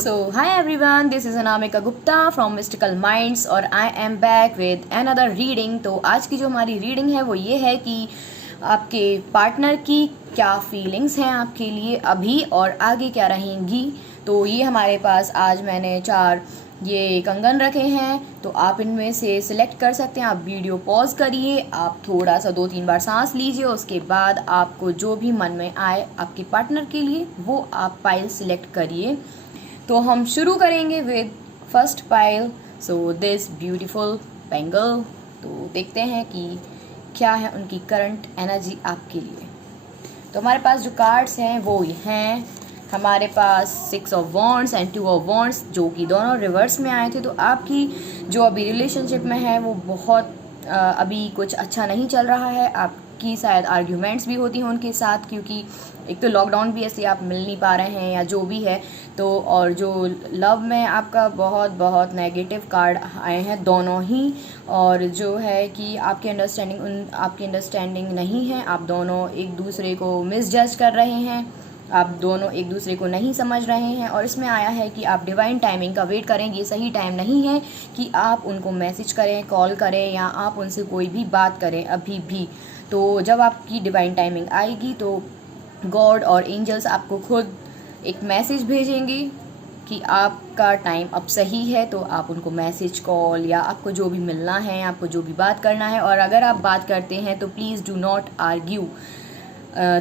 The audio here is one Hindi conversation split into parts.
So, hi everyone, this is Anamika Gupta from Mystical Minds और I am back with another reading। तो आज की जो हमारी रीडिंग है वो ये है कि आपके पार्टनर की क्या फीलिंग्स हैं आपके लिए अभी और आगे क्या रहेंगी। तो ये हमारे पास आज मैंने 4 ये कंगन रखे हैं, तो आप इनमें से सिलेक्ट कर सकते हैं। आप वीडियो पॉज करिए, आप थोड़ा सा 2-3 बार सांस लीजिए, उसके बाद आपको जो भी मन में आए आपके पार्टनर के लिए वो आप पाइल सिलेक्ट करिए। तो हम शुरू करेंगे with first pile. So this beautiful bangle. तो देखते हैं कि क्या है उनकी करंट एनर्जी आपके लिए। तो हमारे पास जो कार्ड्स हैं वो ये हैं। हमारे पास 6 of wands and 2 of wands, जो कि दोनों रिवर्स में आए थे। तो आपकी जो अभी रिलेशनशिप में है वो बहुत अभी कुछ अच्छा नहीं चल रहा है। आपकी शायद आर्ग्यूमेंट्स भी होती हैं उनके साथ, क्योंकि एक तो लॉकडाउन भी ऐसे आप मिल नहीं पा रहे हैं या जो भी है। तो और जो लव में आपका बहुत बहुत नेगेटिव कार्ड आए हैं दोनों ही। और जो है कि आपकी अंडरस्टैंडिंग नहीं है। आप दोनों एक दूसरे को मिसजज कर रहे हैं, आप दोनों एक दूसरे को नहीं समझ रहे हैं। और इसमें आया है कि आप डिवाइन टाइमिंग का वेट करें। ये सही टाइम नहीं है कि आप उनको मैसेज करें, कॉल करें या आप उनसे कोई भी बात करें अभी भी। तो जब आपकी डिवाइन टाइमिंग आएगी तो गॉड और एंजल्स आपको खुद एक मैसेज भेजेंगे कि आपका टाइम अब सही है। तो आप उनको मैसेज, कॉल या आपको जो भी मिलना है, आपको जो भी बात करना है। और अगर आप बात करते हैं तो प्लीज़ डू नॉट आर्ग्यू।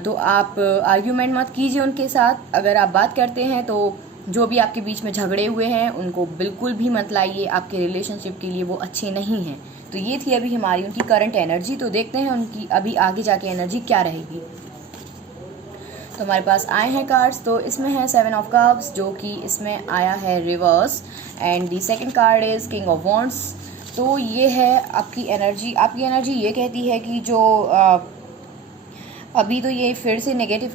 तो आप आर्ग्यूमेंट मत कीजिए उनके साथ। अगर आप बात करते हैं तो जो भी आपके बीच में झगड़े हुए हैं उनको बिल्कुल भी मत लाइए, आपके रिलेशनशिप के लिए वो अच्छे नहीं हैं। तो ये थी अभी हमारी उनकी करंट एनर्जी। तो देखते हैं उनकी अभी आगे जाके एनर्जी क्या रहेगी। तो हमारे पास आए हैं कार्ड्स। तो इसमें है 7 ऑफ कप्स, जो कि इसमें आया है reverse, and the second card is king of wands. तो ये है आपकी एनर्जी ये कहती है कि जो अभी तो ये फिर से नेगेटिव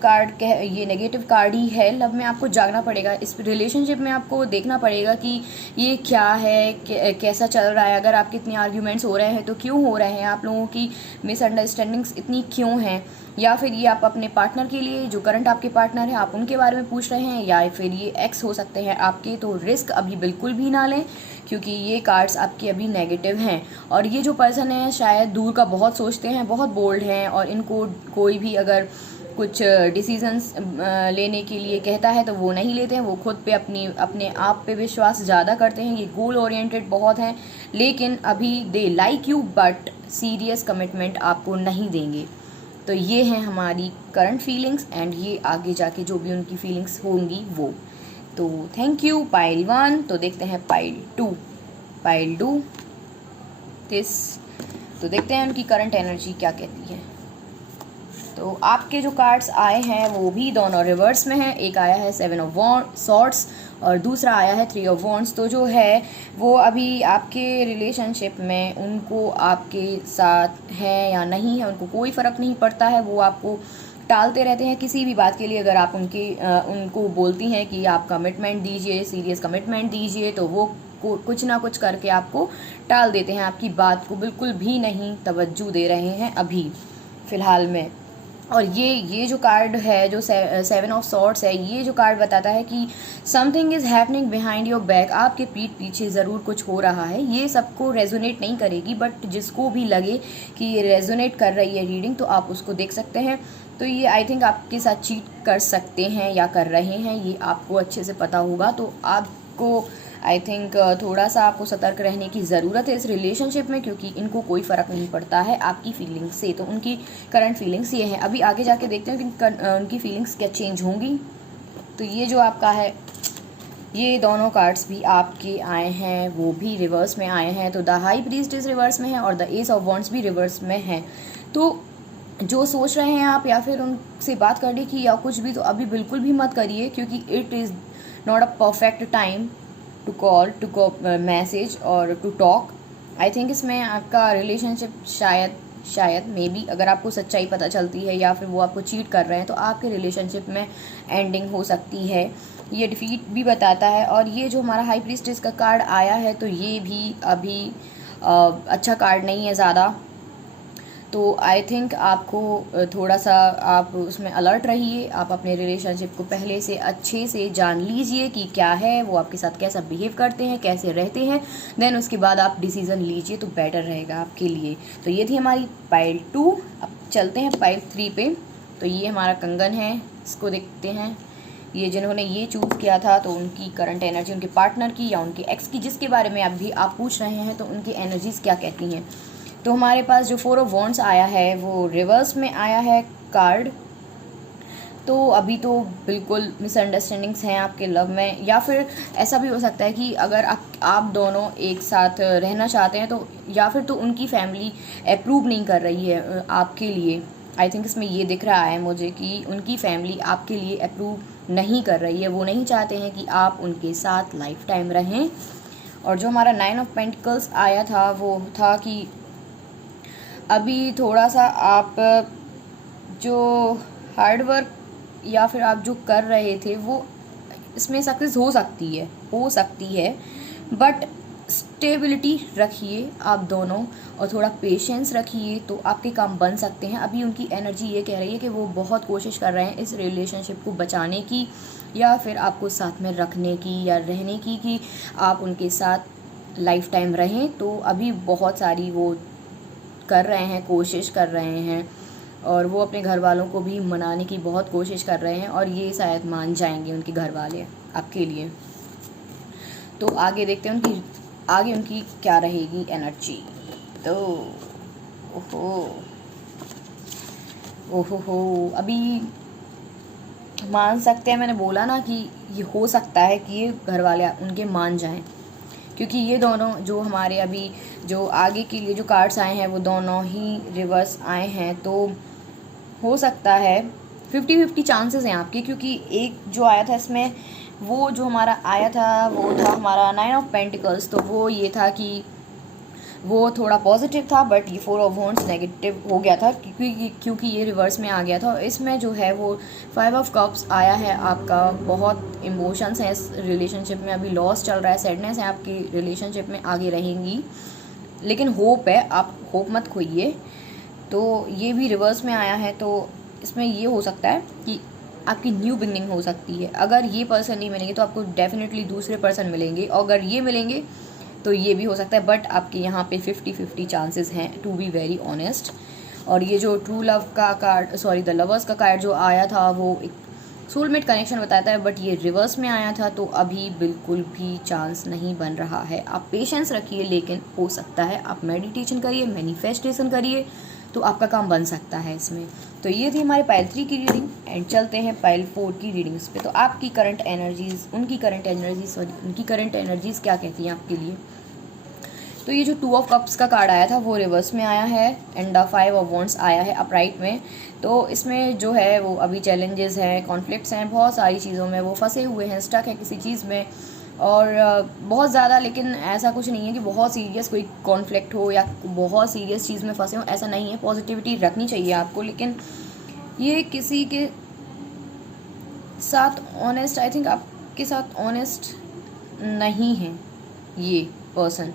कार्ड ही है। लव में आपको जागना पड़ेगा, इस रिलेशनशिप में आपको देखना पड़ेगा कि ये क्या है, कैसा चल रहा है। अगर आपके इतने आर्ग्यूमेंट्स हो रहे हैं तो क्यों हो रहे हैं, आप लोगों की मिसअंडरस्टैंडिंग्स इतनी क्यों हैं। या फिर ये आप अपने पार्टनर के लिए, जो करंट आपके पार्टनर है, आप उनके बारे में पूछ रहे हैं, या फिर ये एक्स हो सकते हैं आपके। तो रिस्क अभी बिल्कुल भी ना लें, क्योंकि ये कार्ड्स आपके अभी नेगेटिव हैं। और ये जो पर्सन है शायद दूर का बहुत सोचते हैं, बहुत बोल्ड हैं, और इनको कोई भी अगर कुछ डिसीजंस लेने के लिए कहता है तो वो नहीं लेते हैं। वो खुद पे अपने आप पे विश्वास ज़्यादा करते हैं। ये गोल ओरिएंटेड बहुत हैं, लेकिन अभी they like you but serious commitment आपको नहीं देंगे। तो ये हैं हमारी करंट फीलिंग्स, एंड ये आगे जाके जो भी उनकी फीलिंग्स होंगी वो। तो थैंक यू पाइल 1। तो देखते हैं पाइल 2 दिस। तो देखते हैं उनकी करंट एनर्जी क्या कहती है। तो आपके जो कार्ड्स आए हैं वो भी दोनों रिवर्स में हैं। एक आया है 7 ऑफ सॉर्ड्स और दूसरा आया है 3 ऑफ वॉन्ड्स। तो जो है वो अभी आपके रिलेशनशिप में उनको आपके साथ है या नहीं है उनको कोई फ़र्क नहीं पड़ता है। वो आपको टालते रहते हैं किसी भी बात के लिए। अगर आप उनको बोलती हैं कि आप कमिटमेंट दीजिए, सीरियस कमिटमेंट दीजिए, तो वो कुछ ना कुछ करके आपको टाल देते हैं। आपकी बात को बिल्कुल भी नहीं तवज्जो दे रहे हैं अभी फ़िलहाल में। और ये जो कार्ड है, जो 7 ऑफ सॉर्ड्स है, ये जो कार्ड बताता है कि something is happening behind your back. आपके पीठ पीछे ज़रूर कुछ हो रहा है। ये सबको रेजोनेट नहीं करेगी, बट जिसको भी लगे कि ये रेजोनेट कर रही है रीडिंग, तो आप उसको देख सकते हैं। तो ये आई थिंक आपके साथ चीट कर सकते हैं या कर रहे हैं, ये आपको अच्छे से पता होगा। तो आपको आई थिंक थोड़ा सा आपको सतर्क रहने की ज़रूरत है इस रिलेशनशिप में, क्योंकि इनको कोई फ़र्क नहीं पड़ता है आपकी फीलिंग्स से। तो उनकी करंट फीलिंग्स ये हैं। अभी आगे जाके देखते हैं कि उनकी फीलिंग्स क्या चेंज होंगी। तो ये जो आपका है, ये दोनों कार्ड्स भी आपके आए हैं, वो भी रिवर्स में आए हैं। तो the high priest is reverse में है और द एस ऑफ वॉन्ड्स भी रिवर्स में है। तो जो सोच रहे हैं आप या फिर उनसे बात करने की या कुछ भी, तो अभी बिल्कुल भी मत करिए, क्योंकि it is not a perfect time to call, to message और टू टॉक। आई थिंक इसमें आपका रिलेशनशिप शायद मे बी, अगर आपको सच्चाई पता चलती है या फिर वो आपको चीट कर रहे हैं, तो आपके रिलेशनशिप में एंडिंग हो सकती है। ये डिफीट भी बताता है। और ये जो हमारा हाई प्रीस्टेस का कार्ड आया है, तो ये भी अभी अच्छा कार्ड नहीं है ज़्यादा। तो आई थिंक आपको थोड़ा सा आप उसमें अलर्ट रहिए। आप अपने रिलेशनशिप को पहले से अच्छे से जान लीजिए कि क्या है, वो आपके साथ कैसा बिहेव करते हैं, कैसे रहते हैं, देन उसके बाद आप डिसीज़न लीजिए तो बेटर रहेगा आपके लिए। तो ये थी हमारी पाइल 2। अब चलते हैं पाइल 3 पे। तो ये हमारा कंगन है, इसको देखते हैं। ये जिन्होंने ये चूज़ किया था तो उनकी करंट एनर्जी, उनके पार्टनर की या उनके एक्स की, जिसके बारे में अभी आप पूछ रहे हैं, तो उनकी एनर्जीज़ क्या कहती हैं। तो हमारे पास जो 4 ऑफ वॉन्ड्स आया है वो रिवर्स में आया है कार्ड। तो अभी तो बिल्कुल मिसअंडरस्टैंडिंग्स हैं आपके लव में, या फिर ऐसा भी हो सकता है कि अगर आप दोनों एक साथ रहना चाहते हैं तो, या फिर तो उनकी फैमिली अप्रूव नहीं कर रही है आपके लिए। आई थिंक इसमें ये दिख रहा है मुझे कि उनकी फैमिली आपके लिए अप्रूव नहीं कर रही है, वो नहीं चाहते हैं कि आप उनके साथ लाइफ टाइम रहें। और जो हमारा 9 ऑफ पेंटिकल्स आया था वो था कि अभी थोड़ा सा आप जो हार्ड वर्क या फिर आप जो कर रहे थे वो इसमें सक्सेस हो सकती है, बट स्टेबिलिटी रखिए आप दोनों और थोड़ा पेशेंस रखिए तो आपके काम बन सकते हैं। अभी उनकी एनर्जी ये कह रही है कि वो बहुत कोशिश कर रहे हैं इस रिलेशनशिप को बचाने की या फिर आपको साथ में रखने की या रहने की, कि आप उनके साथ लाइफ टाइम रहें। तो अभी बहुत सारी वो कर रहे हैं, कोशिश कर रहे हैं, और वो अपने घर वालों को भी मनाने की बहुत कोशिश कर रहे हैं और ये शायद मान जाएंगे उनके घर वाले आपके लिए। तो आगे देखते हैं उनकी क्या रहेगी एनर्जी। तो ओहो अभी मान सकते हैं, मैंने बोला ना कि ये हो सकता है कि ये घर वाले उनके मान जाएं, क्योंकि ये दोनों जो हमारे अभी जो आगे के लिए जो कार्ड्स आए हैं वो दोनों ही रिवर्स आए हैं। तो हो सकता है 50-50 चांसेस हैं आपके, क्योंकि एक जो आया था इसमें वो जो हमारा आया था वो था हमारा 9 ऑफ पेंटिकल्स। तो वो ये था कि वो थोड़ा पॉजिटिव था, बट ये 4 ऑफ वॉन्ड्स नेगेटिव हो गया था क्योंकि ये रिवर्स में आ गया था। इसमें जो है वो 5 ऑफ कप्स आया है आपका। बहुत इमोशंस हैं इस रिलेशनशिप में, अभी लॉस चल रहा है, सैडनेस है आपकी रिलेशनशिप में, आगे रहेंगी, लेकिन होप है, आप होप मत खोइए। तो ये भी रिवर्स में आया है, तो इसमें ये हो सकता है कि आपकी न्यू बिगनिंग हो सकती है। अगर ये पर्सन नहीं मिलेंगे तो आपको डेफिनेटली दूसरे पर्सन मिलेंगे, और अगर ये मिलेंगे तो ये भी हो सकता है, बट आपके यहाँ पे 50-50 चांसेस हैं, टू बी वेरी ऑनेस्ट। और ये जो ट्रू लव का कार्ड, द लवर्स का कार्ड जो आया था वो एक सोलमेट कनेक्शन बताता है, बट ये रिवर्स में आया था, तो अभी बिल्कुल भी चांस नहीं बन रहा है। आप पेशेंस रखिए, लेकिन हो सकता है। आप मेडिटेशन करिए, मैनिफेस्टेशन करिए, तो आपका काम बन सकता है इसमें। तो ये थी हमारे पाइल 3 की रीडिंग, एंड चलते हैं पाइल 4 की रीडिंग्स पे। तो आपकी करंट एनर्जीज़, उनकी करंट एनर्जीज़ क्या कहती हैं आपके लिए। तो ये जो 2 ऑफ कप्स का कार्ड आया था वो रिवर्स में आया है, एंड 5 ऑफ वॉन्ड्स आया है अपराइट में। तो इसमें जो है वो अभी चैलेंजेस हैं, कॉन्फ्लिक्ट्स हैं, बहुत सारी चीज़ों में वो फंसे हुए हैं, स्टक है किसी चीज़ में, और बहुत ज़्यादा। लेकिन ऐसा कुछ नहीं है कि बहुत सीरियस कोई कॉन्फ्लिक्ट हो या बहुत सीरियस चीज़ में फंसे हो, ऐसा नहीं है। पॉजिटिविटी रखनी चाहिए आपको, लेकिन ये किसी के साथ ऑनेस्ट, आई थिंक आपके साथ ऑनेस्ट नहीं है, ये पर्सन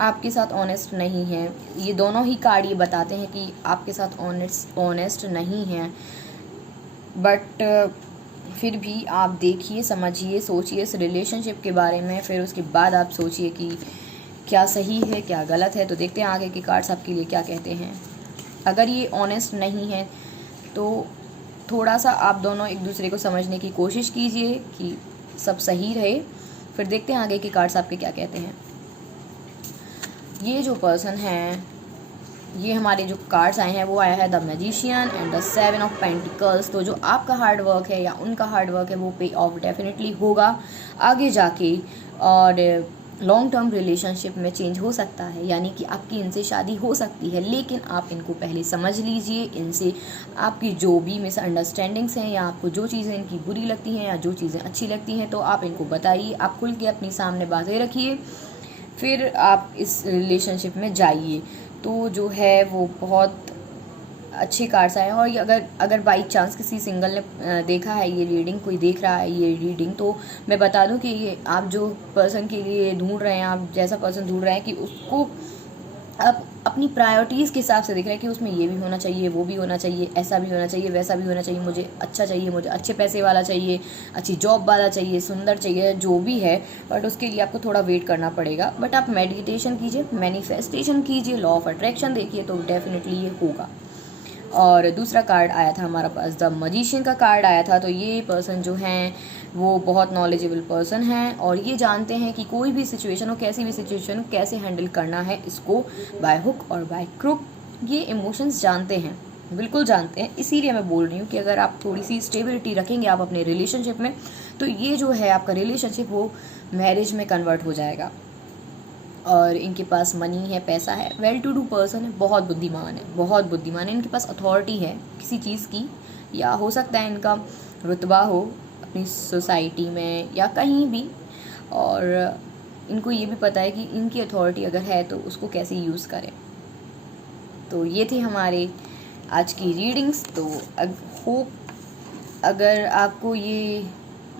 आपके साथ ऑनेस्ट नहीं है। ये दोनों ही कार्ड ये बताते हैं कि आपके साथ ऑनेस्ट नहीं है, बट फिर भी आप देखिए, समझिए, सोचिए इस रिलेशनशिप के बारे में, फिर उसके बाद आप सोचिए कि क्या सही है क्या गलत है। तो देखते हैं आगे के कार्ड्स आपके लिए क्या कहते हैं। अगर ये ऑनेस्ट नहीं है तो थोड़ा सा आप दोनों एक दूसरे को समझने की कोशिश कीजिए कि सब सही रहे। फिर देखते हैं आगे के कार्ड्स आपके क्या कहते हैं। ये जो पर्सन है, ये हमारे जो कार्ड्स आए हैं वो आया है the magician and the 7 of pentacles. तो जो आपका हार्ड वर्क है या उनका हार्ड वर्क है वो पे ऑफ डेफिनेटली होगा आगे जाके, और लॉन्ग टर्म रिलेशनशिप में चेंज हो सकता है, यानी कि आपकी इनसे शादी हो सकती है। लेकिन आप इनको पहले समझ लीजिए, इनसे आपकी जो भी मिसअंडरस्टैंडिंग्स हैं या आपको जो चीज़ें इनकी बुरी लगती हैं या जो चीज़ें अच्छी लगती हैं, तो आप इनको बताइए, आप खुल के अपनी सामने बातें रखिए, फिर आप इस रिलेशनशिप में जाइए। तो जो है वो बहुत अच्छे कार्ड्स आए हैं। और अगर बाई चांस किसी सिंगल ने देखा है ये रीडिंग, कोई देख रहा है ये रीडिंग, तो मैं बता दूं कि ये आप जो पर्सन के लिए ढूंढ रहे हैं, आप जैसा पर्सन ढूंढ रहे हैं कि उसको आप अपनी प्रायोरिटीज़ के हिसाब से देख रहे हैं कि उसमें ये भी होना चाहिए, वो भी होना चाहिए, ऐसा भी होना चाहिए, वैसा भी होना चाहिए, मुझे अच्छा चाहिए, मुझे अच्छे पैसे वाला चाहिए, अच्छी जॉब वाला चाहिए, सुंदर चाहिए, जो भी है। बट उसके लिए आपको थोड़ा वेट करना पड़ेगा। बट आप मेडिटेशन कीजिए, मैनिफेस्टेशन कीजिए, लॉ ऑफ अट्रैक्शन देखिए, तो डेफिनेटली ये होगा। और दूसरा कार्ड आया था हमारा पास, द मजिशियन का कार्ड आया था। तो ये पर्सन जो हैं वो बहुत नॉलेजेबल पर्सन हैं और ये जानते हैं कि कोई भी सिचुएशन हो, कैसी भी सिचुएशन कैसे हैंडल करना है इसको, बाय हुक और बाय क्रुक। ये इमोशंस जानते हैं, बिल्कुल जानते हैं। इसीलिए मैं बोल रही हूँ कि अगर आप थोड़ी सी स्टेबिलिटी रखेंगे आप अपने रिलेशनशिप में, तो ये जो है आपका रिलेशनशिप वो मैरिज में कन्वर्ट हो जाएगा। और इनके पास मनी है, पैसा है, वेल टू डू पर्सन है, बहुत बुद्धिमान है, बहुत बुद्धिमान है। इनके पास अथॉरिटी है किसी चीज़ की, या हो सकता है इनका रुतबा हो अपनी सोसाइटी में या कहीं भी। और इनको ये भी पता है कि इनकी अथॉरिटी अगर है तो उसको कैसे यूज़ करें। तो ये थे हमारे आज की रीडिंग्स। तो होप अगर आपको ये,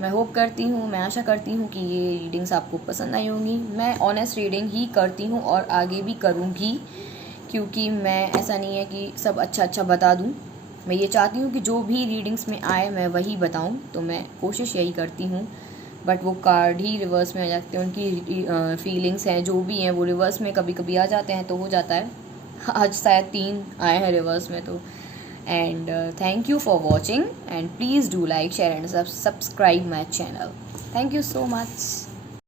मैं होप करती हूँ, मैं आशा करती हूँ कि ये रीडिंग्स आपको पसंद आई होंगी। मैं ऑनेस्ट रीडिंग ही करती हूँ और आगे भी करूँगी, क्योंकि मैं ऐसा नहीं है कि सब अच्छा बता दूँ। मैं ये चाहती हूँ कि जो भी रीडिंग्स में आए मैं वही बताऊँ, तो मैं कोशिश यही करती हूँ। बट वो कार्ड ही रिवर्स में आ जाते हैं, उनकी फीलिंग्स हैं जो भी हैं वो रिवर्स में कभी कभी आ जाते हैं, तो हो जाता है। आज शायद 3 आए हैं रिवर्स में। तो and thank you for watching, and please do like, share and subscribe my channel. Thank you so much.